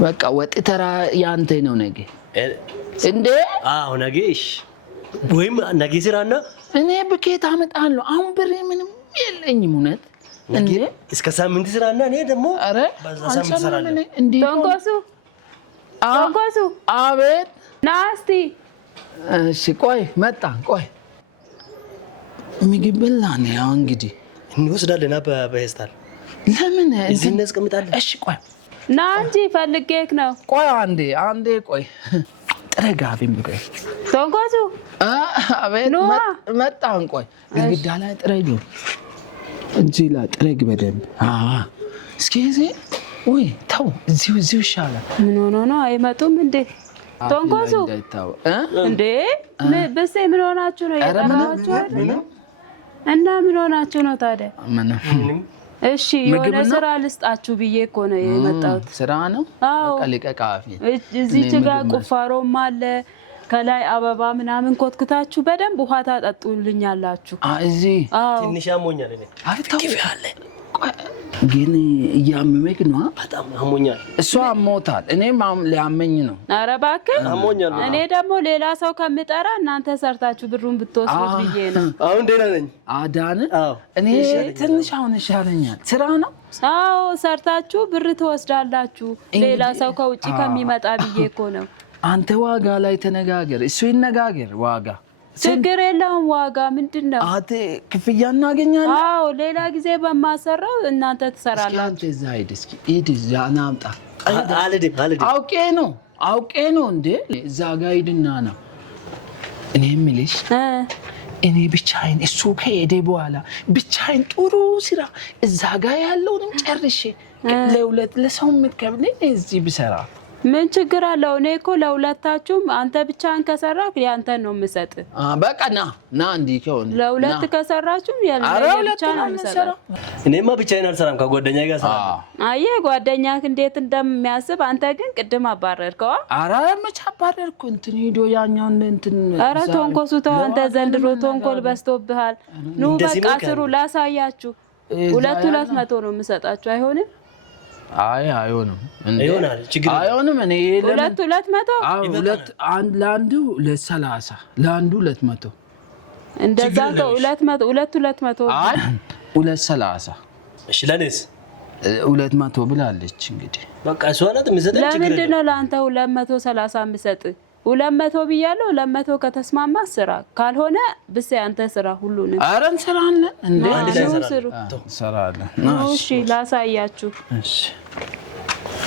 በቃ ወጥ ተራ ያንተ ነው ነገ እንዴ? አዎ ነገሽ ወይም ነገ ስራና እኔ ብኬት አመጣለሁ። አሁን ብሬ ምንም የለኝም እውነት እንዴ? እስከ ሳምንት ስራና እኔ ደግሞ አረ በዛ ሳምንት ስራለሁ። እንዴ ቶንኮሱ አቤት ናስቲ እሺ ቆይ መጣ ቆይ ምግብ በላን። ያው እንግዲህ እንወስዳለን በሄስታል ለምን እዚህ እናስቀምጣለን። እሺ ቆይ ና እንጂ ፈልጌክ ነው። ቆይ አንዴ ቆይ ጥረጋቢም ብቆይ ቶንኮሱ አቤት መጣን። ቆይ ግድግዳ ላይ ጥረግ እዚህ ላይ ጥረግ በደንብ እስኪ እዚህ ወይ ተው እዚሁ ይሻላል። ምን ሆኖ ነው አይመጡም እንዴ? ቶንኮሱ እንዴ በሴ ምን ሆናችሁ ነው የጠራችሁ አይደል? እና ምን ሆናችሁ ነው ታዲያ? እሺ የሆነ ስራ ልስጣችሁ ብዬ እኮ ነው የመጣሁት። ስራ ነው? በቃ ለቀቃፊ እዚህ ጋር ቁፋሮም አለ ከላይ አበባ ምናምን ኮትክታችሁ በደንብ ውሃ ታጠጡልኛላችሁ። እዚህ ትንሽ አሞኛል እኔ አይታውቃለ ግን እያመመኝ ነው። በጣም አሞኛል። እሷ አሞታል፣ እኔም ሊያመኝ ነው። ኧረ እባክህ አሞኛል። እኔ ደግሞ ሌላ ሰው ከምጠራ እናንተ ሰርታችሁ ብሩን ብትወስዱት ብዬ ነው። አሁን ደህና ነኝ። አዳነ እኔ ትንሽ አሁን ይሻለኛል። ስራ ነው? አዎ ሰርታችሁ ብር ትወስዳላችሁ ሌላ ሰው ከውጪ ከሚመጣ ብዬ እኮ ነው። አንተ ዋጋ ላይ ተነጋገር፣ እሱ ይነጋገር ዋጋ ችግር የለውም። ዋጋ ምንድነው? ክፍያ እናገኛለን። አዎ ሌላ ጊዜ በማሰራው እናንተ ትሰራላችሁ። አንተ እዛ ሂድ እዛ ናምጣ። አልሄድም አውቄ ነው እንዴ እዛ ጋር ሂድና ነው። እኔ የምልሽ እኔ ብቻዬን እሱ ከሄደ በኋላ ብቻዬን ጥሩ ስራ እዛ ጋር ያለውንም ጨርሼ ለሁለት ለሰው የምትከብለኝ እዚህ ብሰራ ምን ችግር አለው? እኔ እኮ ለሁለታችሁም አንተ ብቻህን ከሰራክ ያንተን ነው የምሰጥ። በቃ ና እንዴ ከሆነ ለሁለት ከሰራችሁም ብቻ ነው የምሰጠው። እኔማ ብቻዬን አልሰራም ከጓደኛዬ ጋር ሰራም። አየህ ጓደኛህ እንዴት እንደሚያስብ አንተ ግን ቅድም አባረርከው። ኧረ መች አባረርኩ? እንትን ሄዶ ያኛው እንትን ኧረ ቶንኮሱ ተው አንተ ዘንድሮ ቶንኮል በዝቶብሃል። ኑ በቃ ስሩ ላሳያችሁ። 200 ነው የምሰጣችሁ። አይሆንም? አይሆንም እንዴ? አይሆንም። እኔ 200 ለአንዱ 30 ለአንዱ 200 እንደዛ ነው። 200 አይ 230 እሺ ለኔስ 200 ብላለች። እንግዲህ በቃ እሷ ናት የምትሰጠኝ። ለምንድን ነው ለአንተ 230 የምሰጥ? 200 ብያለሁ። 200 ከተስማማ ስራ፣ ካልሆነ ብቻ አንተ ስራ ሁሉንም። ኧረ እንሰራለን እንዴ እንሰራለን። እሺ ላሳያችሁ። እሺ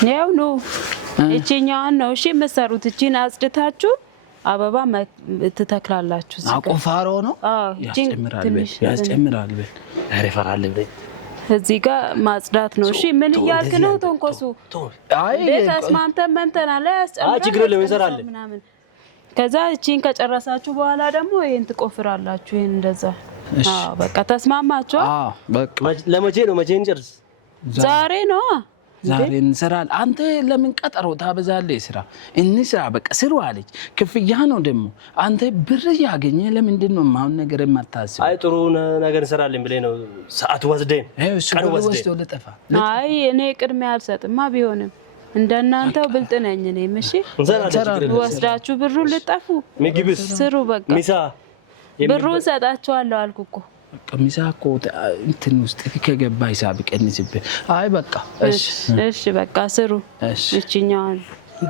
ነው ነው እቺኛውን ነው እሺ የምትሰሩት። እቺን አጽድታችሁ አበባ ትተክላላችሁ። አቆፋሮ ነው ያስጨምራል። ኧረ ፈራል ብለ እዚህ ጋር ማጽዳት ነው። እሺ ምን እያልክ ነው ቶንኮሱ? አይ ተስማምተን መንተናል ያስጨምራል። ችግር የለም እንሰራለን። ከዛ እቺን ከጨረሳችሁ በኋላ ደግሞ ይሄን ትቆፍራላችሁ። ይሄን እንደዛ በቃ ተስማማችሁ? በቃ ለመቼ ነው? መቼ እንጨርስ? ዛሬ ነው። ዛሬ እንሰራለን። አንተ ለምን ቀጠሮ ታበዛለህ? ስራ እንስራ በቃ ስሩ አለች። ክፍያ ነው ደግሞ አንተ ብር ያገኘ ለምንድን ነው ማውን ነገር የማታስብ? አይ ጥሩ ነገር እንሰራለን ብለህ ነው ሰዓት ወስደን ቀን ወስደው ለጠፋ። አይ እኔ ቅድሚያ አልሰጥማ። ቢሆንም እንደናንተው ብልጥ ነኝ እኔ። እሺ ወስዳችሁ ብሩን ልጠፉ ምግብስ ስሩ በቃ ሚሳ ብሩን ሰጣችኋለሁ አልኩ እኮ። ቀሚሳ እኮ እንትን ውስጥ ከገባ ሂሳብ ቀንስብህ። አይ በቃ እሺ በቃ ስሩ። እቺኛውን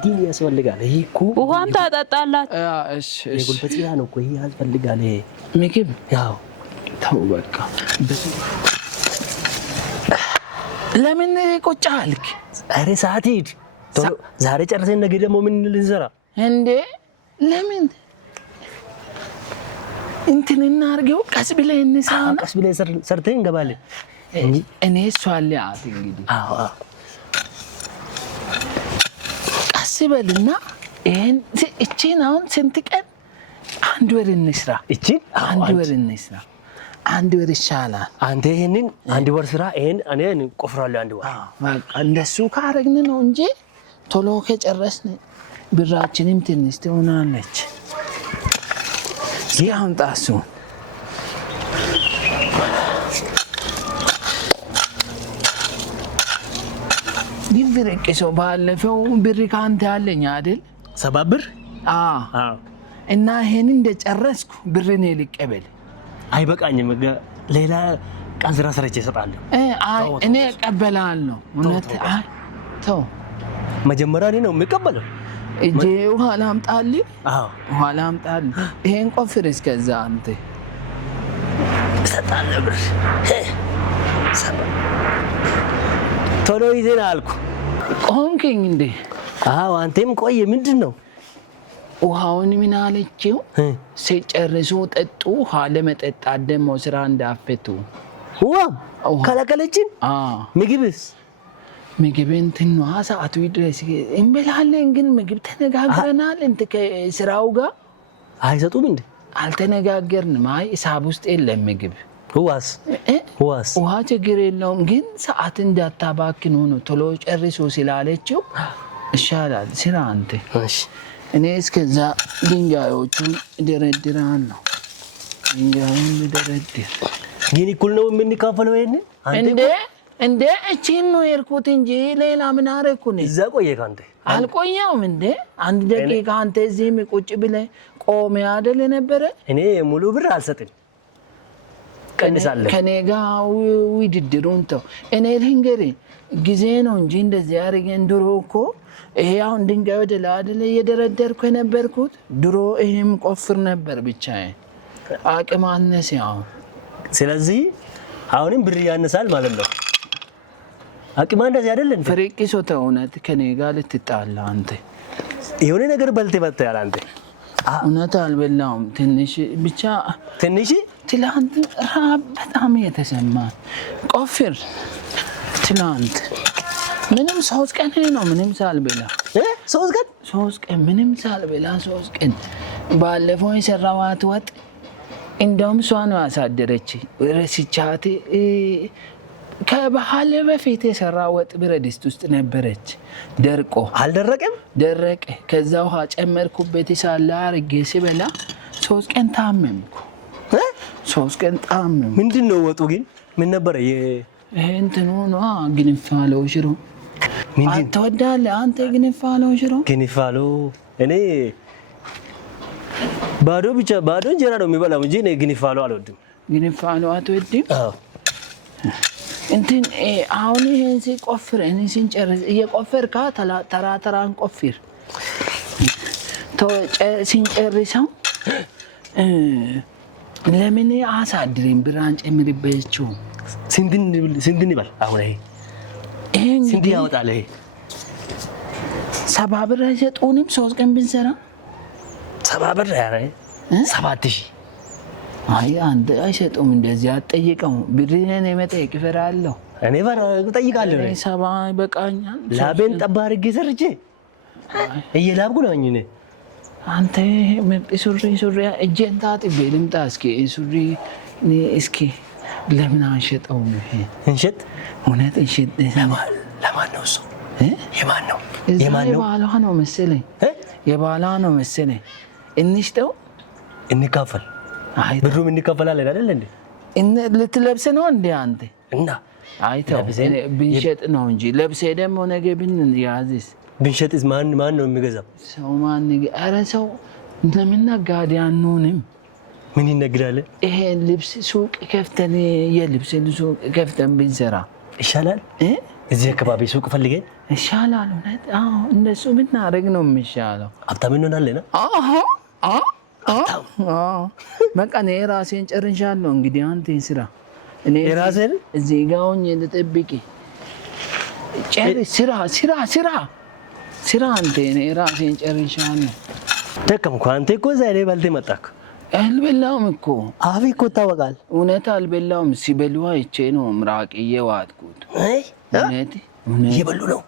ግን ያስፈልጋል። ይሄ እኮ ውሃም ታጠጣላችሁ። እሺ የጉልበት ስራ ነው እኮ ይሄ ያስፈልጋል። ይሄ ምግብ ያው ተው በቃ። ለምን ቁጭ አልክ? ዛሬ ሰዓት ሂድ ዛሬ ጨርሰን ነገ ደግሞ ምን ልንሰራ እንዴ? ለምን እንትን እናርገው? ቀስ ብለን እንሰራ። ቀስ ብለን ሰርተን እንገባለን። እኔ እሷ አለ አት እንግዲህ ቀስ በልና ይሄን እቺን አሁን ስንት ቀን? አንድ ወር እንስራ። እቺን አንድ ወር እንስራ። አንድ ወር ይሻላል። አንተ ይሄንን አንድ ወር ስራ፣ ይሄን እኔ ቆፍራለሁ አንድ ወር። በቃ እንደሱ ካረግን ነው እንጂ ቶሎ ከጨረስን ብራችንም ትንሽ ትሆናለች። ሲያውን ጣሱ ግን ፍርቅሶ ባለፈው ብር ካንተ ያለኝ አይደል? 7 ብር? አዎ። እና ይሄን እንደጨረስኩ ብርን ልቀበል። አይበቃኝም። ሌላ ቀን ስራ ሰርቼ እሰጣለሁ። እኔ እቀበላለሁ። እውነት ተው። መጀመሪያ እኔ ነው የምቀበለው። እጄ ውሃ ላምጣልህ? ውሃ ላምጣልህ። ይሄን ቆፍር እስከዛ አንተ እሰጣለሁ ብር። ቶሎ ይዘና አልኩ። ቆንከኝ እንዴ? አንተም ቆየ። ምንድን ነው? ውሃውን ምን አለችው? ሲጨርሱ ጠጡ። ውሃ ለመጠጣት ደግሞ ስራ እንዳፈቱ ከለከለችን። ምግብ እንትን ሰዓቱ ይድረስ እንበላለን። ግን ምግብ ተነጋግረናል። ከስራው ጋር አይሰጡም እንዴ? አልተነጋገርንም። አይ ሂሳብ ውስጥ የለም ምግብ። ውሃ ችግር የለውም። ግን ሰዓት እንዳታባክኑ ነው። ቶሎ ጨርሶ ስላለችው ይሻላል። ስራ አንተ። እኔ እስከዛ ድንጋዮቹን እደረድራለሁ። ድንጋዩን ልደረድር። ግን እኩል ነው የምንካፈለው? ይሄን እንዴ እቺን ነው የርኩት እንጂ ሌላ ምን አደረኩኝ? እዛ ቆየህ አንተ? አልቆየሁም እንዴ። አንድ ደቂቃ አንተ እዚህም ቁጭ ብለህ ቆሜ አይደል የነበረ? እኔ ሙሉ ብር አልሰጥም። ቀንሳለሁ። ከኔ ጋር ውድድሩን ተው። እኔ ልንገርህ ጊዜ ነው እንጂ እንደዚህ አድርገን ድሮ እኮ ይሄ አሁን ድንጋይ ወደ ላይ አይደል እየደረደርኩ የነበርኩት? ድሮ ይሄም ቆፍር ነበር ብቻዬን። አቅም አነሰ አሁን። ስለዚህ አሁንም ብር ያነሳል ማለት ነው። አቅም እንደዚህ አይደለም። ፍሬቂሶ ተው። እውነት ከኔ ጋር ልትጣላ አንተ? የሆነ ነገር በልተህ አንተ? እውነት አልበላሁም። ትንሽ ብቻ ትንሽ። ትላንት ረሃብ በጣም የተሰማ ቆፍር። ትላንት ምንም 3 ቀን ነው ምንም ሳልበላ። 3 ቀን ምንም ሳልበላ 3 ቀን። ባለፈው የሰራኋት ወጥ እንደውም እሷ ነው ያሳደረች። ረስቻት ከባህል በፊት የሰራ ወጥ ብረት ድስት ውስጥ ነበረች። ደርቆ አልደረቀም? ደረቀ። ከዛ ውሃ ጨመርኩበት ሳላ አርጌ ሲበላ 3 ቀን ታመምኩ። 3 ቀን ታመምኩ። ምንድን ነው ወጡ ግን? ምን ነበረ? ይሄ እንትኑ ነው ግንፋለው ሽሮ። ትወዳለህ አንተ ግንፋለው ሽሮ? ግንፋለው እኔ ባዶ እንጀራ ነው የሚበላው እንጂ እኔ ግንፋለው አልወድም። ግንፋለው አትወድም? እንትን አሁን ይሄን ሲቆፍር እኔ ሲንጨርስ እየቆፈርካ ተራን ቆፍር። ሲንጨርሰው ለምን አሳድሪም ብራን ጨምርበችው። ስንት ይባል አሁን? ይሄ ስንት ያወጣል? ይሄ 70 ብር አይሰጡንም? 3 ቀን ብንሰራ 70 ብር? ኧረ 7000። አይ አንተ አይሰጡም። እንደዚህ አትጠይቀው። ብሬን የመጠየቅ እፈራለሁ። እኔ እጠይቃለሁ። 70 ይበቃኛል። ላቤን ጠባ አድርጌ ሰርቼ እየላብኩ ነኝ እኔ። አንተ ሱሪ እጄን ታጥቤ ልምጣ እስኪ። ሱሪ እስኪ ለምን አንሸጠውም? ይሄ እንሸጥ። እውነት እንሸጥ። ለማን ነው እሱ? የማን ነው? የባሏ ነው መሰለኝ። የባሏ ነው መሰለኝ። እንሽጠው፣ እንካፈል። ብሩም እንካፈላለን አይደል እንዴ? ልትለብስ ነው እንዴ አንተ? እና አይተው ብንሸጥ ነው እንጂ ለብሴ ደግሞ ነገ ብንያዝስ? ብንሸጥስ ማን ነው የሚገዛው? ሰው ማን? ኧረ ሰው ለምን ነጋዴ አንሆንም? ምን ይነግዳል? ይሄ ልብስ ሱቅ ከፍተን የልብስ ሱቅ ከፍተን ብንሰራ ይሻላል። እዚህ አካባቢ ሱቅ ፈልገን ይሻላል። እውነት እንደሱ ብናደርግ ነው የሚሻለው። ሀብታም እንሆናለን። በቃ እኔ ራሴን ጨርሻለሁ። እንግዲህ አንተን ስራ እኔ ራሴን እዚህ ጋር ሆኜ ልጠብቅ። ስራ አንተ። እኔ ራሴን ጨርሻለሁ። ደከምኩ። አንተ እኮ ዛሬ በልተህ መጣክ። አልበላሁም እኮ። አፌ እኮ ይታወቃል። እውነት አልበላሁም። ሲበሉ አይቼ ነው ምራቅ እየዋጥኩት። እውነት እየበሉ ነው።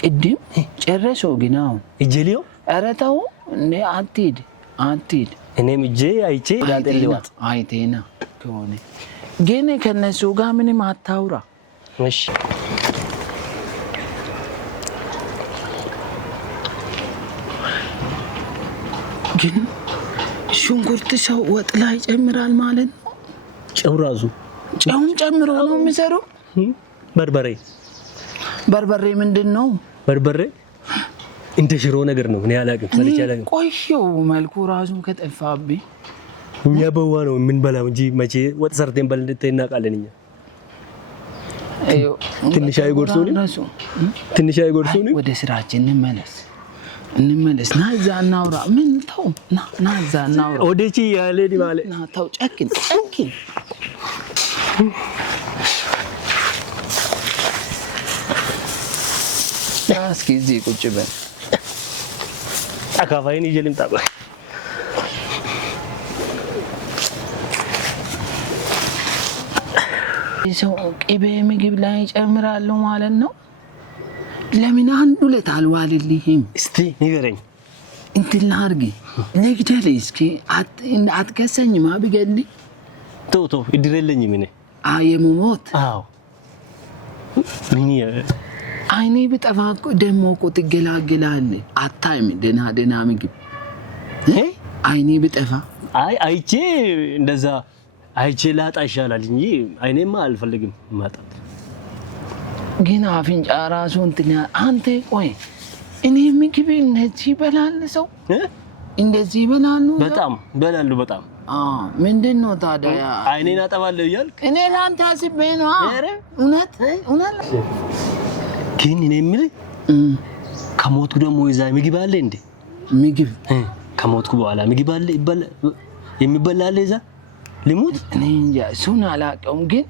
ቅድም ጨረሶ ግን አሁን እጄልዮ። ኧረ ተው እንዴ! አትሂድ። እኔም እጄ አይቼ ዳንጤልዋት አይቴና ከሆነ ግን ከነሱ ጋር ምንም አታውራ እሺ? ግን ሽንኩርት ሰው ወጥ ላይ ጨምራል ማለት ነው። ጨው ራሱ ጨውን ጨምሮ ነው የሚሰራው። በርበሬ በርበሬ ምንድነው? በርበሬ እንደ ሽሮ ነገር ነው። እኔ አላውቅም ማለት ያላቅ ቆየው መልኩ ራሱ ከጠፋብኝ እኛ በዋ ነው ምን በላው እንጂ መቼ ወጥ ሰርተን በልተን እናውቃለን እኛ ትንሽ አይጎርሱኝ ወደ ስራችን እንመለስ ና እዛ እናውራ ምን ተው ና እዛ እናውራ ወደቺ ያለዲ ማለት ና ተው ጨክን እስኪ እዚህ ቁጭ በል አካፋይን ይጀልም ታባ ሰው ቅቤ ምግብ ላይ ጨምራለሁ ማለት ነው። ለምን አንዱ ለታልዋልልኝም እስቲ ንገረኝ እንትን ላርግ ለግደል እስኪ አትከሰኝማ ብገል ቶ ይድረልኝ ምን የሞት አዎ ምን አይኔ በጠፋቆ ደሞ እኮ ትገላገላለህ አታይም ደና ምግብ አይኔ በጠፋ አይቼ እንደዛ አይቼ ላጣ ይሻላል እንጂ አይኔማ አልፈልግም ማጣት ግን አፍንጫ ራሱ እንትን አንተ ቆይ እኔ ምግብ እንደዚህ ይበላል ሰው እንደዚህ ይበላሉ በጣም በላሉ በጣም ምንድነው ታዲያ አይኔን አጠባለሁ እያልክ እኔ ላንተ አስቤ ነው እውነት ግን እኔ የምልህ ከሞትኩ ደግሞ ይዛ ምግብ አለ እንዴ ምግብ ከሞትኩ በኋላ ምግብ አለ የሚበላ አለ ይዛ ልሙት እኔ እንጃ እሱን አላውቀውም ግን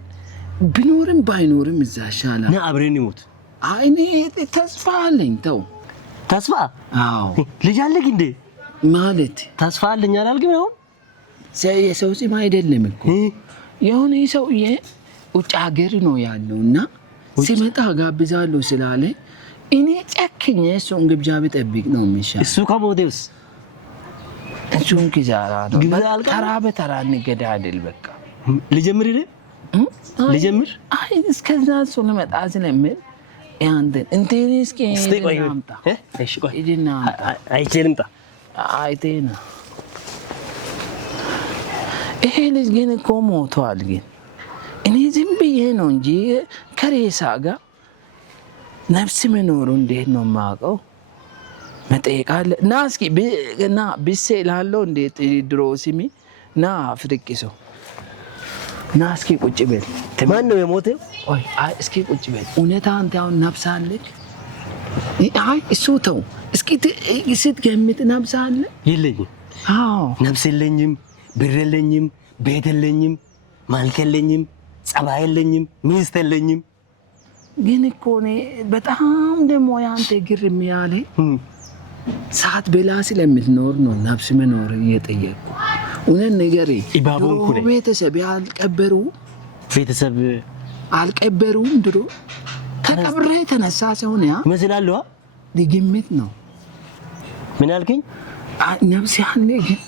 ቢኖርም ባይኖርም እዛ ሻላ ና አብረን እንሞት አይኔ ተስፋ አለኝ ተው ተስፋ አዎ ልጅ አለኝ እንዴ ማለት ተስፋ አለኝ አላልክም አሁን የሰው ስም አይደለም እኮ የሆነ ሰውዬ ውጭ ሀገር ነው ያለውና ሲመጣ ጋብዛለሁ ስላለ እኔ ጨክኜ እሱን ግብዣ ብጠብቅ ነው የሚሻለው እሱ ከሞቴውስ እሱን ኪዛራ ነው ተራ በተራ እንገዳደል በቃ ልጀምር ልጀምር አይ እስከዛ እሱ ልመጣ ስለምል ያንተን እንትን እስኪ እናምጣ እሺ ቆይ እዲና አይቼልምጣ አይቴና ይሄ ልጅ ግን እኮ ሞቷል ግን እኔ ዝም ብዬ ነው እንጂ ከሬሳ ጋር ነፍስ መኖሩ እንዴት ነው የማውቀው? መጠየቃለ ና እስኪ ና ቢሴ ላለው እንዴት ድሮ ስሚ ና ፍርቂሶ ና እስኪ ቁጭ በል ማን ነው የሞተው? ኦይ አይ እስኪ ቁጭ በል እውነታ አንተ አሁን ነፍስ አለች? አይ እሱ ተው እስኪ ስትገምት ነፍስ አለ? የለኝም። አዎ ነፍስ የለኝም፣ ብር የለኝም፣ ቤት የለኝም፣ መልክ የለኝም፣ ጸባይ የለኝም፣ ሚስት የለኝም። ግን እኮ እኔ በጣም ደግሞ ያንተ ግርም ያለ ሰዓት በላ ስለምትኖር ነው ነፍስ መኖር እየጠየቅኩ እውነት ንገረኝ። ድሮ ቤተሰብ አልቀበሩም ድሮ ተቀብሬ የተነሳ ሲሆን ያ ይመስላል ግምት ነው። ምን ያልከኝ? ነፍስ ያለ ግን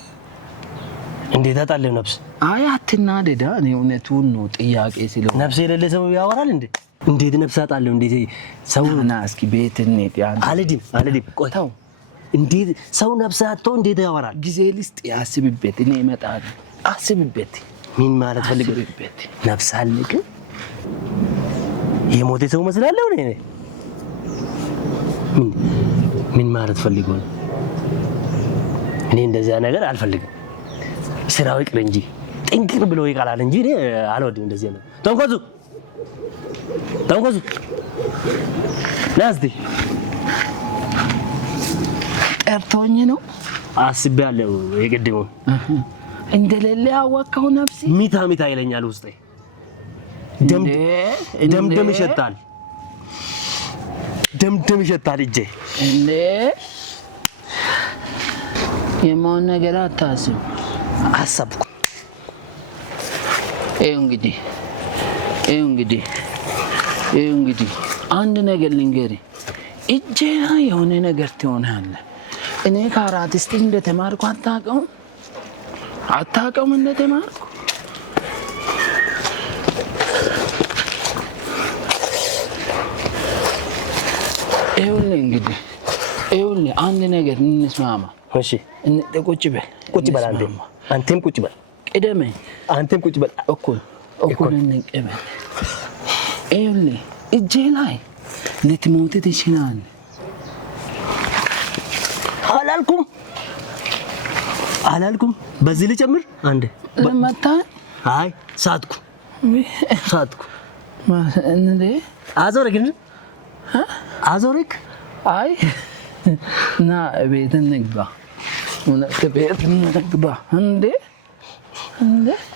እንዴት አጣለው ነፍስ? አይ አትናደዳ። እኔ እውነቱን ነው ጥያቄ ስለሆነ ነፍስ የሌለ ሰው ያወራል እንዴ? እንዴት ነፍስ አጣለው? እንዴት ሰው ና እስኪ ቤት እንሂድ። አልሄድም ቆይታው እንዴት ሰው ነፍስ አጥቶ እንዴት ያወራል? ጊዜ ልስጥ ያስብበት። እኔ እመጣለሁ አስብበት። ምን ማለት ፈልገበት? ነፍስ አለቅ የሞተ ሰው መስላለሁ እኔ ምን ማለት ፈልጎ ነው? እኔ እንደዚያ ነገር አልፈልግም። ስራው ይቅር እንጂ ጥንቅር ብሎ ይቃላል እንጂ እኔ አልወድም እንደዚህ ነው። ተንኮዙ ናስቲ ጠርቶኝ ነው አስቤያለሁ። የቅድሙ እንደሌለ ያወቀው ነፍስ ሚታ ይለኛል ውስጤ። ደም ይሸታል እጄ እንዴ የማን ነገር አታስብ። አሰብኩ። ይኸው እንግዲህ አንድ ነገር ልንገርህ፣ እጄ ላይ የሆነ ነገር ትሆናለህ። እኔ ከአራቲስት እንደተማርኩ አታውቀውም እንደተማርኩ ይኸውልህ አንድ ነገር እንስማማ። እሺ ቁጭ በል አንተም ቁጭ በል ቅደመኝ። አንተም ቁጭ በል እኩል እንቀበል። ይኸውልህ እጄ ላይ ልትሞት ትችላለህ። አላልኩም። በዚህ ልጨምር አንዴ ለማታ አይ ሳትኩ እንዴ አዞረክ አይ ና ቤት እንግባ ቤት እንግባ እንዴ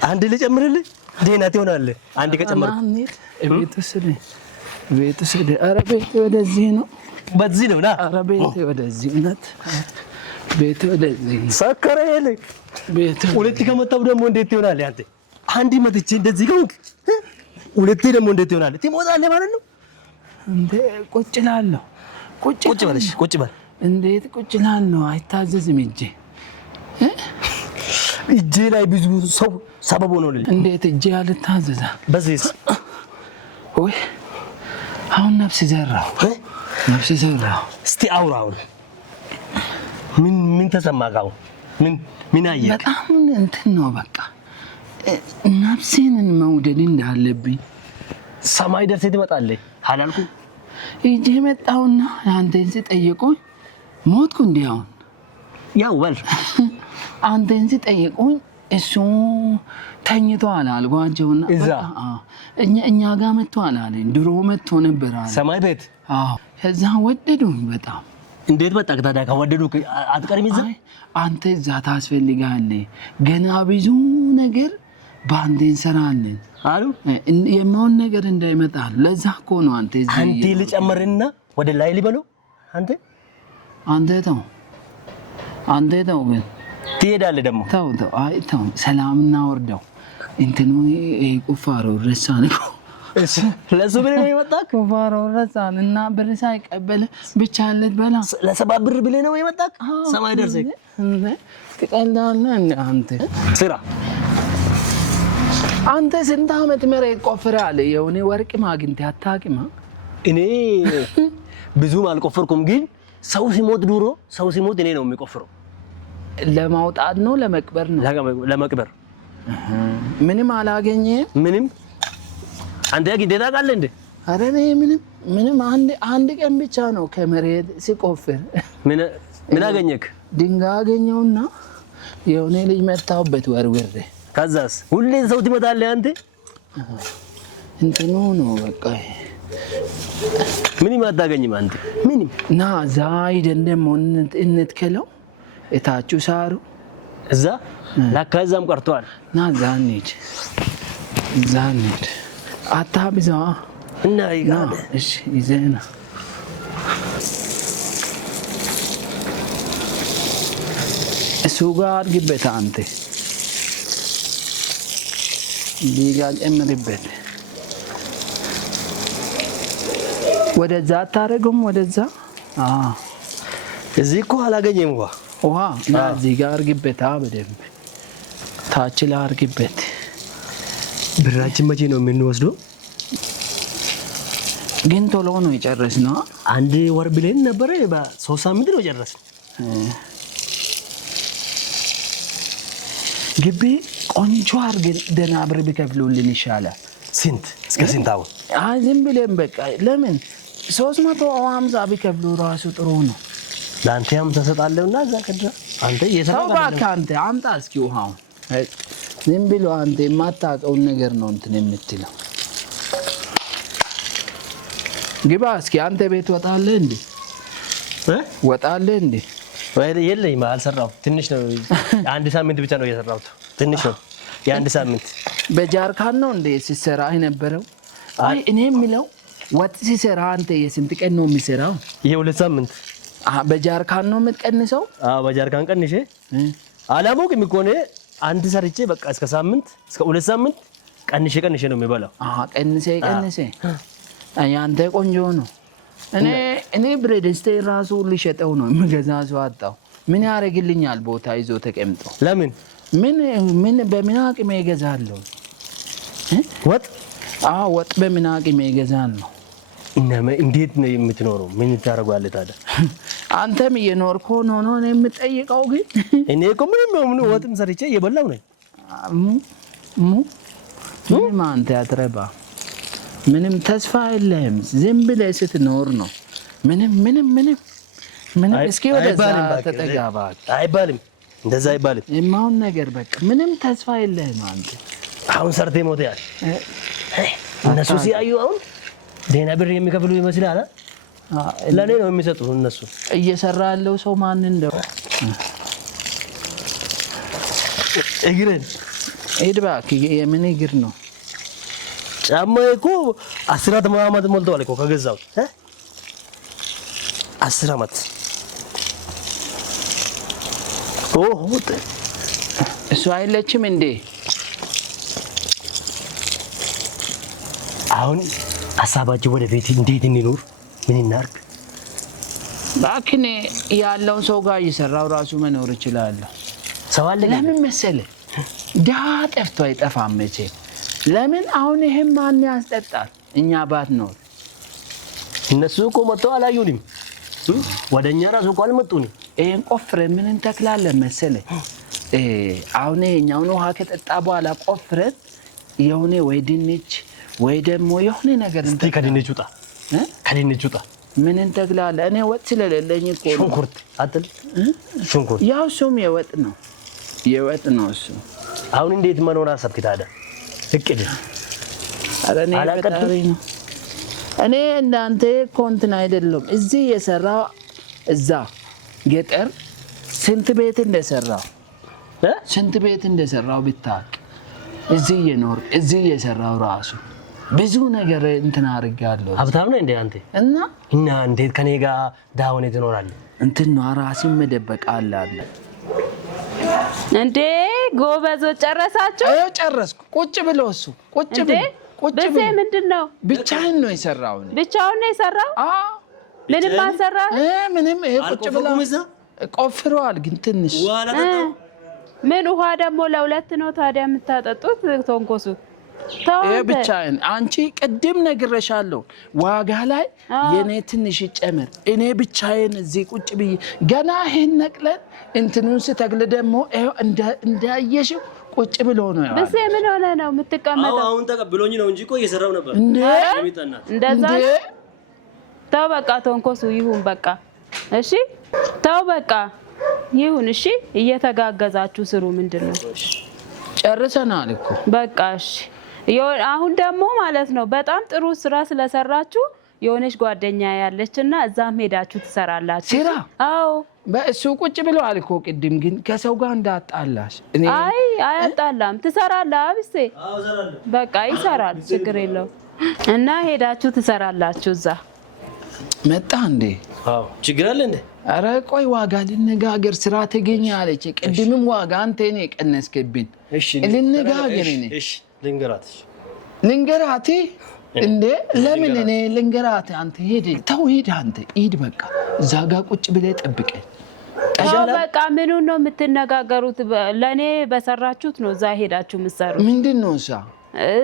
አንድ ልጨምርልህ ደህና ትሆናለህ አንድ ከጨመርኩ ቤት ወስድ ኧረ ቤት ወደዚህ ነው በዚህ ነው ና ኧረ ቤት ወደዚህ እውነት ቤት ወደዚህ ሰከረ ይልህ ቤት ሁለት ከመጣው ደግሞ እንዴት ይሆናል አንተ አንድ መጥቼ እንደዚህ ጋር ሁለቴ ደግሞ እንዴት ይሆናል ትሞታለህ ማለት ነው እንዴ ቁጭ እላለሁ ቁጭ በል እንዴት ቁጭ እላለሁ አይታዘዝም እጄ ላይ ብዙ ሰው ሰበብ ሆኖልኝ እንዴት እጄ አልታዘዛ በዚህስ ወይ አሁን ነፍስ ዘራው እስቲ አውራው ምን ተሰማጋው ምን አየህ በጣም እንትን ነው በቃ ነፍሴን መውደድ እንዳለብኝ ሰማይ ደርሰህ ትመጣለህ አላልኩም እጄ መጣውና አንተን ሲጠይቁኝ ሞትኩ እንዴ አሁን ያው በል አንተን ሲጠይቁኝ እሱ ተኝቷል አልኳቸውና እኛ ጋር መጥቷል አለኝ ድሮ መጥቶ ነበር አለ ሰማይ ቤት ከዛ ወደዱኝ በጣም እንዴት መጣ ታዲያ ከወደዱ አትቀርም እዛ አንተ እዛ ታስፈልጋለህ ገና ብዙ ነገር ባንዴ እንሰራለን አሉ የማውን ነገር እንዳይመጣል ለዛ እኮ ነው አንተ እዚህ አንተ ልጨምርና ወደ ላይ ሊበለው አንተ ተው ግን ትሄዳለህ ደግሞ ተው ሰላምና ወርደው እንትኑ ቁፋሮ ረሳን እኮ ለሱ ብር ነው የመጣክ ቁፋሮ ረሳን እና ብር ሳይቀበል ብቻ ልትበላ ለሰባ ብር ብለህ ነው የመጣክ ሰማይ ደርሰህ ትቀልዳለህ አንተ ስራ አንተ ስንት ዓመት መሬት ቆፍረሃል የሆነ ወርቅ ማግኘት አታውቅም እኔ ብዙም አልቆፈርኩም ግን ሰው ሲሞት እኔ ነው የሚቆፍረው ለማውጣት ነው ለመቅበር ነው ለመቅበር ምንም አላገኘህም ምንም አንተ ያግዴታ ታውቃለህ እንዴ ኧረ እኔ ምንም አንድ ቀን ብቻ ነው ከመሬት ሲቆፍር ምን አገኘክ ድንጋይ አገኘውና የሆነ ልጅ መታውበት ወርውሬ ከዛስ ሁሌ ሰው ትመጣለህ አንተ እንትኑ ነው በቃ ምንም አታገኝም አንተ ምንም ና ዛይድ እንደምን እንትከለው እታቹ ሳሩ እዛ ለካዛም ቀርቷል ና ዛንድ አታብዛ እና ይጋለ እሺ ይዘና እሱ ጋር ግበት አንተ ሊጋ ጨምርበት ወደዛ አታረጉም ወደዛ እዚህ እኮ አላገኘም ውሃ እና እዚህ ጋር አርግበት በደንብ ታች ላይ አርግበት ብራችን መቼ ነው የምንወስደው ግን ቶሎ ነው የጨረስነው አንድ ወር ብለን ነበር በ3 ሳምንት ነው የጨረስነው ግቢ ቆንጆ አርገን ደህና ብር ቢከፍሉልን ይሻላል ስንት እስከ ስንት አሁን ዝም ብለን በቃ ለምን 350 ቢከፍሉ ራሱ ጥሩ ነው ላንተም ተሰጣለውና እዛ ከዳ አንተ እየሰራህ ባካ አንተ አምጣ እስኪ ውሃው ዝም ብሎ አንተ የማታውቀውን ነገር ነው እንትን የምትለው ግባ እስኪ አንተ ቤት ወጣለህ እንዴ ወጣለህ እንዴ ወይ የለኝም አልሰራው ትንሽ ነው አንድ ሳምንት ብቻ ነው የሰራሁት ትንሽ ነው የአንድ ሳምንት በጃርካን ነው እንዴ ሲሰራ የነበረው አይ እኔ የሚለው ወጥ ሲሰራ አንተ የስንት ቀን ነው የሚሰራው የሁለት ሳምንት በጃርካን ነው የምትቀንሰው በጃርካን ቀንሼ አላሞቅም እኮ ነው አንድ ሰርቼ በቃ እስከ ሳምንት እስከ 2 ሳምንት ቀንሼ ነው የሚበላው ቀንሼ ያንተ ቆንጆ ነው እኔ ብሬድስቴ ራሱ ልሸጠው ነው የምገዛ ሰው አጣው ምን ያደርግልኛል ቦታ ይዞ ተቀምጦ ለምን ምን በምን አቅሜ እገዛለሁ ወጥ ወጥ በምን አቅሜ እገዛለሁ እና እንዴት ነው የምትኖረው ምን ታደርጋለህ ታዲያ አንተም እየኖርኩ ነው የምጠይቀው ግን እኔ እኮ ምን ወጥም ሰርቼ እየበላው ነኝ ምን አንተ አትረባ ምንም ተስፋ የለህም። ዝም ብለህ ስትኖር ነው። ምንም እስኪ ወደዛ ተጠጋ እባክህ። አይባልም፣ እንደዛ አይባልም። የማውን ነገር በቃ ምንም ተስፋ የለህም አንተ። አሁን ሰርቴ ሞት ያል እነሱ ሲያዩ አሁን ደህና ብር የሚከፍሉ ይመስላል። ለኔ ነው የሚሰጡ እነሱ። እየሰራ ያለው ሰው ማን እንደው እግርን ሂድ እባክህ። የምን እግር ነው? ጫማዬ እኮ 10 ዓመት ሞልቷል እኮ ከገዛው 10 ዓመት። እሱ አይለችም እንዴ? አሁን ሀሳባችን ወደፊት እንዴት እንኖር? ምን እናድርግ? እባክህ ያለውን ሰው ጋር እየሰራው ራሱ መኖር እችላለሁ። ሰው አለ። ለምን መሰለህ? ድሀ ጠፍቶ አይጠፋም መቼም። ለምን አሁን ይሄን ማን ያስጠጣል? እኛ ባትኖር። እነሱ እኮ መጥተው አላዩንም። ወደኛ ራሱ እኮ አልመጡንም። ይሄን ቆፍረን ምን እንተክላለን መሰለህ? አሁን ይሄኛውን ውሃ ከጠጣ በኋላ ቆፍረን የሆነ ወይ ድንች ወይ ደግሞ የሆነ ነገር ከድንች ውጣ፣ ከድንች ውጣ። ምን እንተክላለን? እኔ ወጥ ስለሌለኝ እኮ ሽንኩርት አጥል፣ ሽንኩርት ያው እሱም የወጥ ነው እሱ። አሁን እንዴት መኖር አሰብክ ታዲያ? እቅድ አረኔ ፈጣሪ ነው። እኔ እንዳንተ ኮንትን አይደለም። እዚህ የሰራው እዛ ገጠር ስንት ቤት እንደሰራው ብታውቅ። እዚህ የሰራው ራሱ ብዙ ነገር እንትን አድርጋለሁ። ሀብታም ነህ እንዴ አንተ? እና እንዴት ከኔ ጋር ዳውን ትኖራለህ? እንትን ነው ራስን መደበቅ አለ እንዴ? ጎበዞች ጨረሳችሁ? አዎ ጨረስኩ። ቁጭ ብሎ እሱ ቁጭ ብሎ ምንድነው? ብቻህን ነው የሰራው? ብቻውን ነው የሰራው? አዎ። ምንም አልሰራ? ምንም። ይሄ ቁጭ ብሎ ቆፍሯል። ግን ትንሽ ምን ውሃ ደግሞ ለሁለት ነው ታዲያ የምታጠጡት? ቶንኮሱ ይሄ ብቻህን። አንቺ ቅድም ነግሬሻለሁ፣ ዋጋ ላይ የኔ ትንሽ ይጨምር። እኔ ብቻዬን እዚህ ቁጭ ብዬ ገና ይሄን ነቅለን እንትኑን ስተግል ደግሞ ይሄው እንዳየሽው ቁጭ ብሎ ነው ያለው። በስ ምን ሆነ ነው የምትቀመጠው? አሁን ተቀብሎኝ ነው እንጂ እኮ እየሰራው ነበር። እንደዛ ተው በቃ ቶንኮሱ ይሁን በቃ እሺ፣ ተው በቃ ይሁን እሺ። እየተጋገዛችሁ ስሩ። ምንድነው? ጨርሰናል እኮ በቃ እሺ። አሁን ደግሞ ማለት ነው በጣም ጥሩ ስራ ስለሰራችሁ የሆነች ጓደኛ ያለችና እዛም ሄዳችሁ ትሰራላችሁ። ስራ? አዎ በእሱ ቁጭ ብለው አልኮ ቅድም ግን ከሰው ጋር እንዳጣላሽ። አይ አያጣላም። ትሰራለህ አብሴ? አዎ እሰራለሁ። በቃ ይሰራል፣ ችግር የለው። እና ሄዳችሁ ትሰራላችሁ እዛ። መጣ እንዴ? አዎ ችግር አለ እንዴ? አረ ቆይ ዋጋ ልነጋገር። ስራ ተገኘ አለች። ቅድምም ዋጋ አንተ ነህ የቀነስክብኝ። እሺ ልነጋገር። እሺ ልንገራት እንዴ? ለምን እኔ ልንገራት? አንተ ሂድ፣ ተው ሂድ፣ አንተ ሂድ። በቃ እዛ ጋር ቁጭ ብለህ ጠብቀኝ። በቃ ምኑን ነው የምትነጋገሩት? ለኔ በሰራችሁት ነው እዛ ሄዳችሁ የምትሰሩት። ምንድነው እዛ?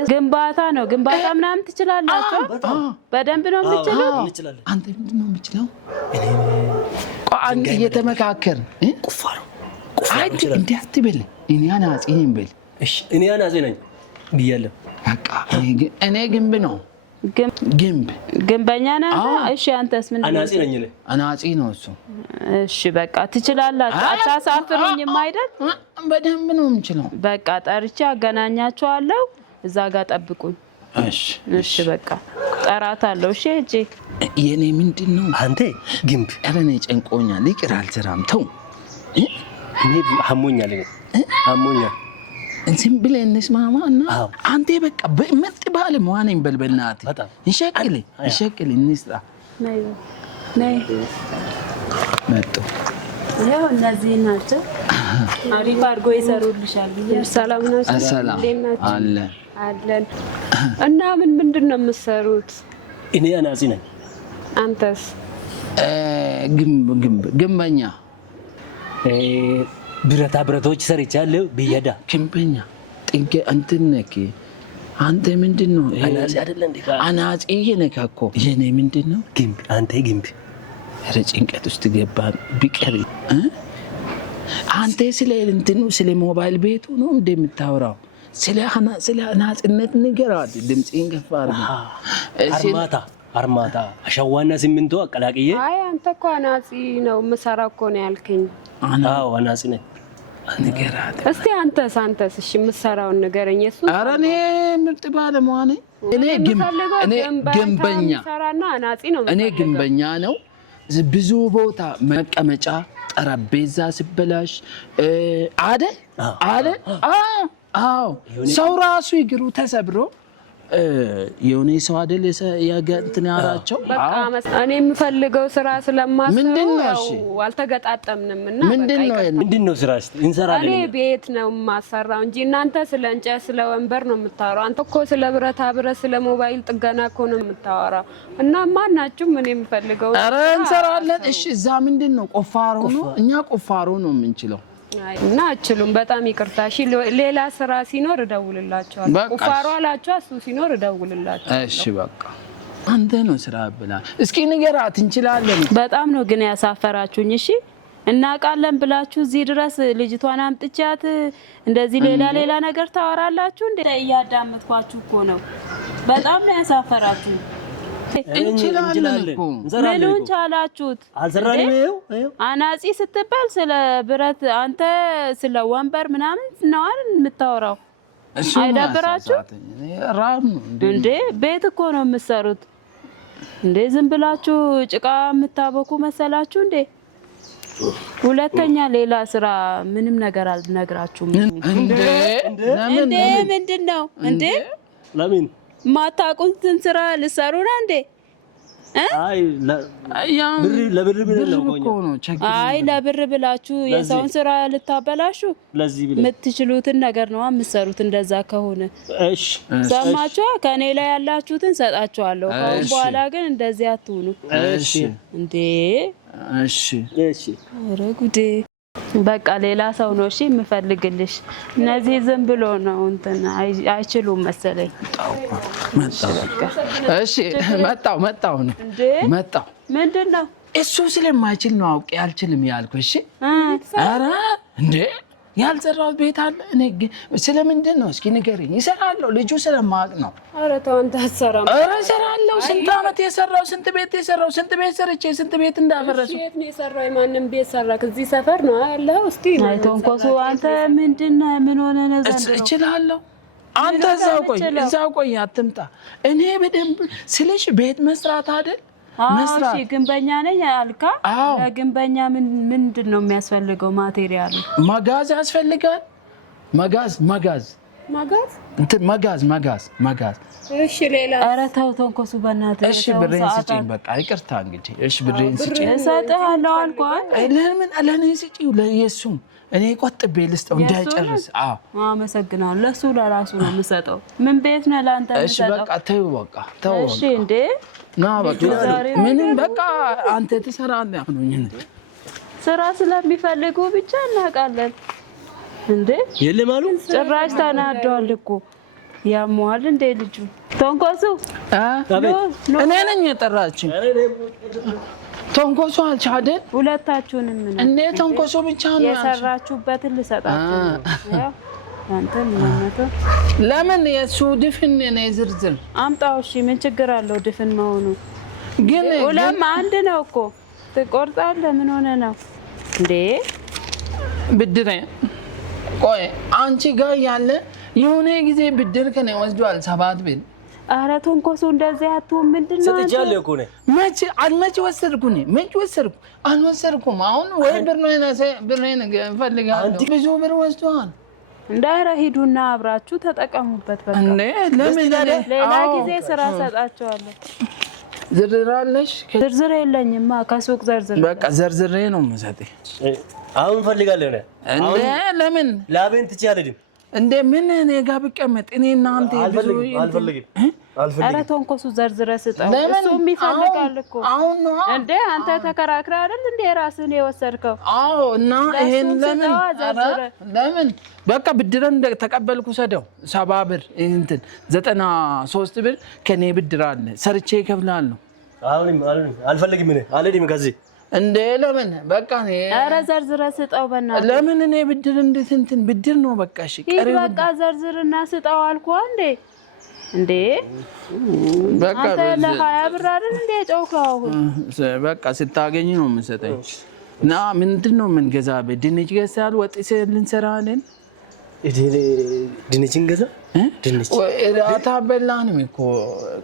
ግንባታ ነው። ግንባታ ምናምን ትችላላችሁ? በደንብ ነው የምትችሉት? አንተ ምንድነው የምትችለው? እየተመካከርን ቁፋሮ እንዴ አትበል። እኔ አናጺ ነኝ በል። እሺ እኔ አናጺ ነኝ ብያለሁ። በቃ እኔ ግንብ ነው ግንበኛ ነህ? እሺ አንተስ ምንድነው? አናጺ ነኝ እኔ። አናጺ ነው እሱ። እሺ በቃ ትችላላችሁ። አታሳፍሩኝም አይደል? በደንብ ነው የምችለው። በቃ ጠርቼ አገናኛችኋለሁ። እዛ ጋር ጠብቁኝ። እሺ በቃ ጠራታለሁ። እሺ እጂ የኔ ምንድነው? አንተ ግንብ። ኧረ እኔ ጨንቆኛል፣ ይቅር አልሰራም። ተው እኔ አሞኛል። ዝም ብለህ እንስማማና አንተ በቃ በመጥ ባለ መዋነኝ በልበናት ይሸቅል እንስራ። ነይ መጡ። ያው እነዚህ ናቸው። አሪፍ አድርጎ ይሰሩልሻል። ሰላም ናችሁ? ሰላም አለን። እና ምንድን ነው የምትሰሩት? እኔ አናጺ ነኝ። አንተስ? ግንበኛ። ብረታ ብረቶች ሰርቻለሁ። ብየዳ ግንበኛ ጥንቄ እንትን ነክ። አንተ ምንድን ነው? አናጺ አይደለ እንዴ? አናጺ ነህ እኮ። የኔ ምንድን ነው? ግንብ። አንተ ግንብ። ኧረ ጭንቀት ውስጥ ገባን ቢቀር። አንተ ስለ እንትኑ ስለ ሞባይል ቤቱ ነው እንደምታወራው? ስለ አናጺነት ንገራት ድምጽን ከፍ አድርገህ አርማታ አሸዋና ሲሚንቶ አቀላቅዬ አይ አንተ እኮ አናጺ ነው የምሰራው እኮ ነው ያልከኝ አዎ አናጺ ነኝ ንገራት እስቲ አንተስ እሺ የምሰራውን ንገረኝ እሱ ኧረ እኔ ምርጥ ባለሙያ ነኝ እኔ ግንበኛ ሰራና አናጺ ነው እኔ ግንበኛ ነው ብዙ ቦታ መቀመጫ ጠረጴዛ ሲበላሽ አይደል አዎ ሰው ራሱ ይግሩ ተሰብሮ የሆነ ሰው አይደል ያገንትን ያራቸው በቃ እኔ የምፈልገው ስራ ስለማሰራው አልተገጣጠምንምና ምንድነው ስራ እንሰራለን እኔ ቤት ነው ማሰራው እንጂ እናንተ ስለ እንጨት ስለ ወንበር ነው የምታወራው አንተ እኮ ስለ ብረታ ብረት ስለ ሞባይል ጥገና እኮ ነው የምታወራው እና ማናችሁ ምን የምፈልገው ኧረ እንሰራለን እሺ እዛ ምንድነው ቁፋሮ ነው እኛ ቁፋሮ ነው የምንችለው እና አችሉም በጣም ይቅርታ እሺ ሌላ ስራ ሲኖር እደውልላችኋለሁ ቁፋሮ አላችሁ እሱ ሲኖር እደውልላችኋለሁ እሺ በቃ አንተ ነው ስራ ብላ እስኪ ንገራት እንችላለን በጣም ነው ግን ያሳፈራችሁኝ እሺ እናቃለን ብላችሁ እዚህ ድረስ ልጅቷን አምጥቻት እንደዚህ ሌላ ነገር ታወራላችሁ እንዴ እያዳመጥኳችሁ እኮ ነው በጣም ነው ያሳፈራችሁ እንችላለን እኮ ምኑን ቻላችሁት አልሰራንም ይሄው አናጺ ስትባል ስለ ብረት አንተ ስለ ወንበር ምናምን ነው አይደል የምታወራው አይደብራችሁ ራም እንዴ ቤት እኮ ነው የምትሰሩት እንዴ ዝም ብላችሁ ጭቃ የምታበኩ መሰላችሁ እንዴ ሁለተኛ ሌላ ስራ ምንም ነገር አልነግራችሁም እንዴ ምንድነው እንዴ ለምን ማታቁንትን ስራ ልሰሩ ነው እንዴ አይ ለብር ብለው አይ ለብር ብላችሁ የሰውን ስራ ልታበላሹ ለዚህ ብለ የምትችሉትን ነገር ነው የምትሰሩት እንደዛ ከሆነ እሺ ሰማችሁ ከኔ ላይ ያላችሁትን ሰጣችኋለሁ ከአሁን በኋላ ግን እንደዚህ አትሁኑ እሺ እንዴ እሺ ኧረ ጉዴ በቃ ሌላ ሰው ነው እሺ የምፈልግልሽ እነዚህ ዝም ብሎ ነው እንትን አይችሉም መሰለኝ እሺ መጣው ምንድነው እሱ ስለማይችል ነው አውቄ አልችልም ያልኩ እሺ ኧረ እንዴ ያልሰራው ቤት አለ እኔ ስለምንድን ነው እስኪ ንገሪኝ ይሰራለው ልጁ ስለማቅ ነው ኧረ ተው አንተ አትሰራም ኧረ እሰራለሁ ስንት አመት የሰራው ስንት ቤት ሰርቼ ስንት ቤት እንዳፈረሱ ቤት ነው የሰራው ማንንም ቤት ሰራክ እዚህ ሰፈር ነው ያለው እስቲ አይቶንኮሱ አንተ ምንድነው ምን ሆነ ነው ዘንድሮ እችላለሁ አንተ እዛው ቆይ አትምጣ እኔ በደንብ ስለሽ ቤት መስራት አይደል እሺ ግንበኛ ነኝ አልካ ለግንበኛ ምንድነው የሚያስፈልገው ማቴሪያል መጋዝ ያስፈልጋል መጋዝ እሺ ሌላ ኧረ ተው ተንኮሱ በእናትህ እሺ ብሬን ስጪኝ በቃ ይቅርታ እንግዲህ እሺ ብሬን ስጪኝ እሰጥሃለሁ አልኳት ለኔ ስጪው ለኢየሱስ እኔ ቆጥቤ ልስጠው እንዳይጨርስ አመሰግናለሁ ለሱ ለራሱ ነው የምሰጠው ምን ቤት ነው ላንተ እሺ በቃ ተው እሺ እንዴ ና በቃ ምንም በቃ አንተ ትሰራለህ አሁን ስራ ስለሚፈልጉ ብቻ እናቃለን እንዴ የለማሉ ጭራሽ ተናደዋል እኮ ያሟል እንዴ ልጁ ተንኮሱ እኔ ነኝ የጠራችኝ ተንኮሱ አልቻደን ሁለታችሁንም ምን እንዴ ተንኮሱ ብቻ ነው የሰራችሁበትን ልሰጣችሁ አንተ ምንነቱ ለምን የሱ ድፍን ነው ዝርዝር አምጣው እሺ ምን ችግር አለው ድፍን መሆኑ ግን ሁለም አንድ ነው እኮ ትቆርጣለህ ምን ሆነ ነው እንዴ ብድር ቆይ አንቺ ጋር ያለ የሆነ ጊዜ ብድር ከኔ ወስዷል 7 ብር ኧረ ተንኮሱ እንደዚህ አትሁን ምንድነው ሰጥቻለሁ እኮ ነው መቼ ወሰድኩ አልወሰድኩም አሁን ወይ ብር ነው ፈልጋለሁ ብዙ ብር ወስዷል እንዳይራ ሂዱና አብራችሁ ተጠቀሙበት በቃ እንዴ ለምን ሌላ ጊዜ ስራ ሰጣቸዋለሁ ዝርዝራለሽ ዝርዝር የለኝማ ከሱቅ ዘርዝር በቃ ዘርዝሬ ነው የምሰጥህ አሁን ፈልጋለሁ ነው እንዴ ለምን ላቤን ትቻለድም እንዴ ምን እኔ ጋር ብቀመጥ እኔ እናንተ አልፈልግም ኧረ ተንኮሱ ዘርዝረህ ስጠው እሱም ይፈልጋል እኮ አሁን ነው እንዴ አንተ ተከራክረህ አይደል እንዴ ራስህን የወሰድከው አዎ እና ይሄን ለምን በቃ ብድረን ተቀበልኩ ሰደው 70 ብር እንትን 93 ብር ከኔ ብድር አለ ሰርቼ እከፍላለሁ አልፈልግም እኔ አልሄድም ከዚህ እንዴ ለምን በቃ ነው። ኧረ ዘርዝረህ ስጠው በእናትህ። ለምን እኔ ብድር እንዴት እንትን ብድር ነው በቃ። እሺ ሂድ በቃ ዘርዝርና ስጠው አልኩህ እንዴ በቃ ለሀያ ብር አይደል እንዴ ጨውከው? በቃ ስታገኝ ነው የምሰጠኝ። እና ምንድን ነው የምንገዛበት? ድንች ገዝተሃል? ወጥ ልንሰራ ነን። ድንች እንገዛ? ድንች እራት አልበላንም እኮ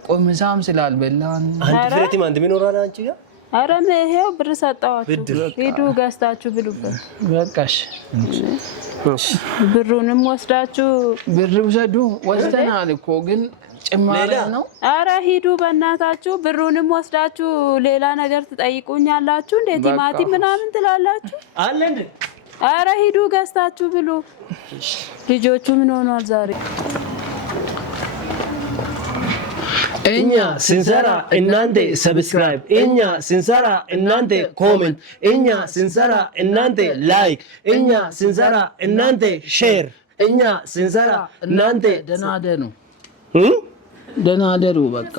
ቆይ ምሳም ስላልበላን አንድ ፍሬቲም አንድ ምን ሆራና አንቺ ጋር ኧረ ይሄው ብር ሰጠኋችሁ፣ ሂዱ ገዝታችሁ ብሉበት። በቃሽ ብሩንም ወስዳችሁ ብር ውሰዱ። ወስደናል እኮ ግን ጭማሪ ነው። ኧረ ሂዱ በእናታችሁ፣ ብሩንም ወስዳችሁ ሌላ ነገር ትጠይቁኛላችሁ እንዴ? ቲማቲም ምናምን ትላላችሁ አለ እንዴ? ኧረ ሂዱ ገዝታችሁ ብሉ። ልጆቹ ምን ሆኗል ዛሬ? እኛ ስንሰራ እናንተ ሰብስክራይብ፣ እኛ ስንሰራ እናንተ ኮሜንት፣ እኛ ስንሰራ እናንተ ላይክ፣ እኛ ስንሰራ እናንተ ሼር፣ እኛ ስንሰራ እናንተ ደህና ደሩ በቃ።